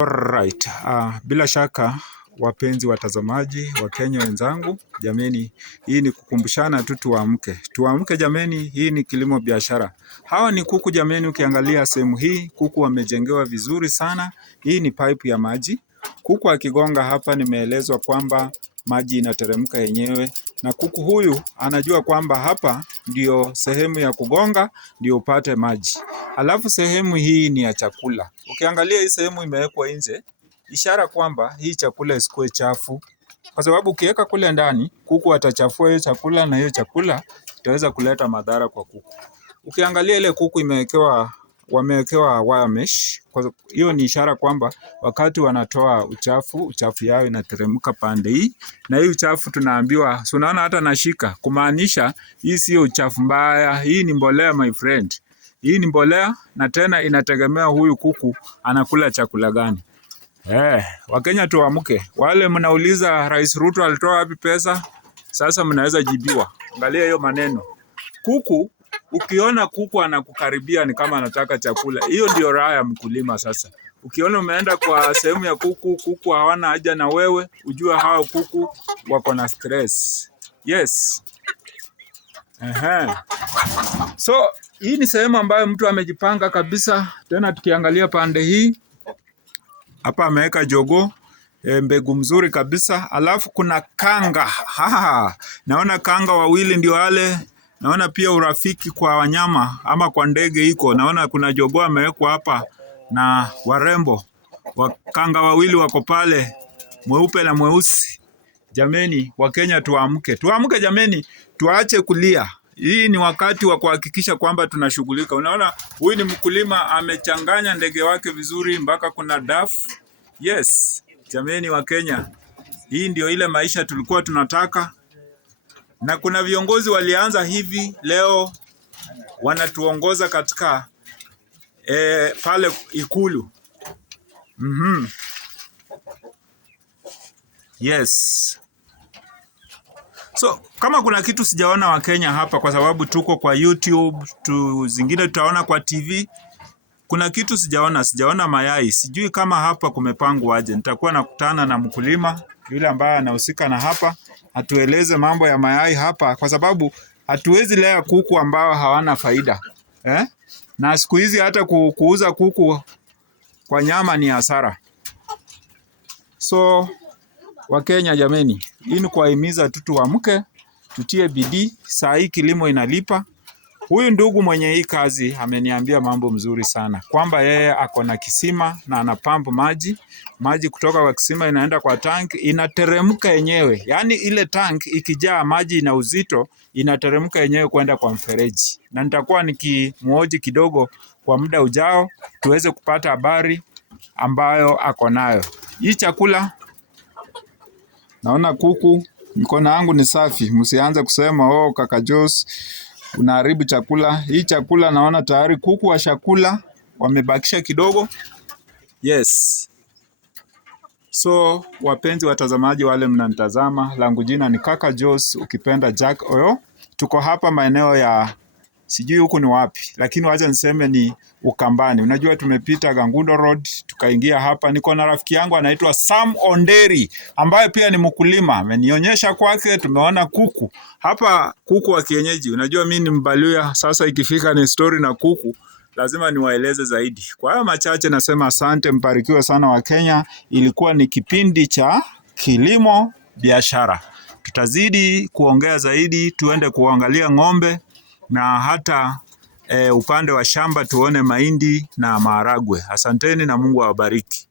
Alright. Bila shaka wapenzi watazamaji wa Kenya wenzangu, jameni, hii ni kukumbushana tu tuamke jameni, hii ni kilimo biashara. Hawa ni kuku jameni, ukiangalia sehemu hii kuku wamejengewa vizuri sana. Hii ni pipe ya maji. Kuku akigonga hapa, nimeelezwa kwamba maji inateremka yenyewe, na kuku huyu anajua kwamba hapa ndio sehemu ya kugonga ndio upate maji. Alafu sehemu hii ni ya chakula. Ukiangalia hii sehemu imewekwa nje, ishara kwamba hii chakula isikuwe chafu, kwa sababu ukiweka kule ndani kuku atachafua hiyo chakula, na hiyo chakula itaweza kuleta madhara kwa kuku. Ukiangalia ile kuku wamewekewa wire mesh, hiyo ni ishara kwamba wakati wanatoa uchafu yao inateremka pande hii, na hii uchafu tunaambiwa, unaona hata nashika, kumaanisha hii sio uchafu mbaya, hii ni mbolea my friend. Hii ni mbolea, na tena inategemea huyu kuku anakula chakula gani. Wakenya tuamke. Wale mnauliza Rais Ruto alitoa wapi pesa? Sasa mnaweza jibiwa. Angalia hiyo maneno. Kuku, ukiona kuku anakukaribia ni kama anataka chakula. Hiyo ndio raha ya mkulima sasa. Ukiona umeenda kwa sehemu ya kuku hawana haja na wewe, ujue hao kuku wako na stress. Yes. So, hii ni sehemu ambayo mtu amejipanga kabisa. Tena tukiangalia pande hii, hapa ameweka jogoo, mbegu mzuri kabisa. Alafu kuna kanga. Naona kanga wawili ndio wale. Naona pia urafiki kwa wanyama ama kwa ndege iko. Naona kuna jogoo amewekwa hapa na warembo. Kanga wawili wako pale, mweupe na mweusi. Jameni, Wakenya tuamke. Tuamke jameni, tuache kulia. Hii ni wakati wa kuhakikisha kwamba tunashughulika. Unaona, huyu ni mkulima amechanganya ndege wake vizuri mpaka kuna dafu. Yes, jameni wa Kenya, hii ndio ile maisha tulikuwa tunataka. Na kuna viongozi walianza hivi, leo wanatuongoza katika pale Ikulu. Yes. So, kama kuna kitu sijaona Wakenya hapa, kwa sababu tuko kwa YouTube, zingine tutaona kwa TV. Kuna kitu sijaona mayai. Sijui kama hapa kumepangwa aje. Nitakuwa nakutana na mkulima yule ambaye anahusika na hapa, atueleze mambo ya mayai hapa, kwa sababu hatuwezi lea kuku ambao hawana faida. Na siku hizi hata kuuza kuku kwa nyama ni hasara. So, Wakenya jameni, hii ni kuwahimiza tu tuamke, tutie bidii. Saa hii kilimo inalipa. Huyu ndugu mwenye hii kazi ameniambia mambo mzuri sana, kwamba yeye ako na kisima na anapampu maji kutoka kwa kisima inaenda kwa tank, inateremka yenyewe. Yaani ile tank ikijaa maji ina uzito, inateremka yenyewe kwenda kwa mfereji. Na nitakuwa nikimhoji kidogo kwa muda ujao, tuweze kupata habari ambayo ako nayo. Hii chakula, naona kuku, mikono yangu ni safi. Msianze kusema kaka Jos unaharibu chakula. Hii chakula naona tayari kuku wa chakula wamebakisha kidogo. Yes. So, wapenzi watazamaji wale mnanitazama, langu jina ni kaka Jos, ukipenda Jack Oyo. Tuko hapa maeneo ya, sijui huku ni wapi, lakini wacha niseme ni Ukambani. Unajua tumepita Gangundo Road, tukaingia hapa. Niko na rafiki yangu anaitwa Sam Onderi, ambaye pia ni mkulima. Amenionyesha kwake, tumeona kuku. Hapa kuku wa kienyeji. Unajua mimi ni Mbaluya, sasa ikifika ni story na kuku, lazima niwaeleze zaidi. Kwa hiyo machache nasema asante, mbarikiwe sana wa Kenya. Ilikuwa ni kipindi cha kilimo biashara. Tutazidi kuongea zaidi, tuende kuangalia ng'ombe na hata upande wa shamba tuone mahindi na maharagwe. Asanteni na Mungu awabariki.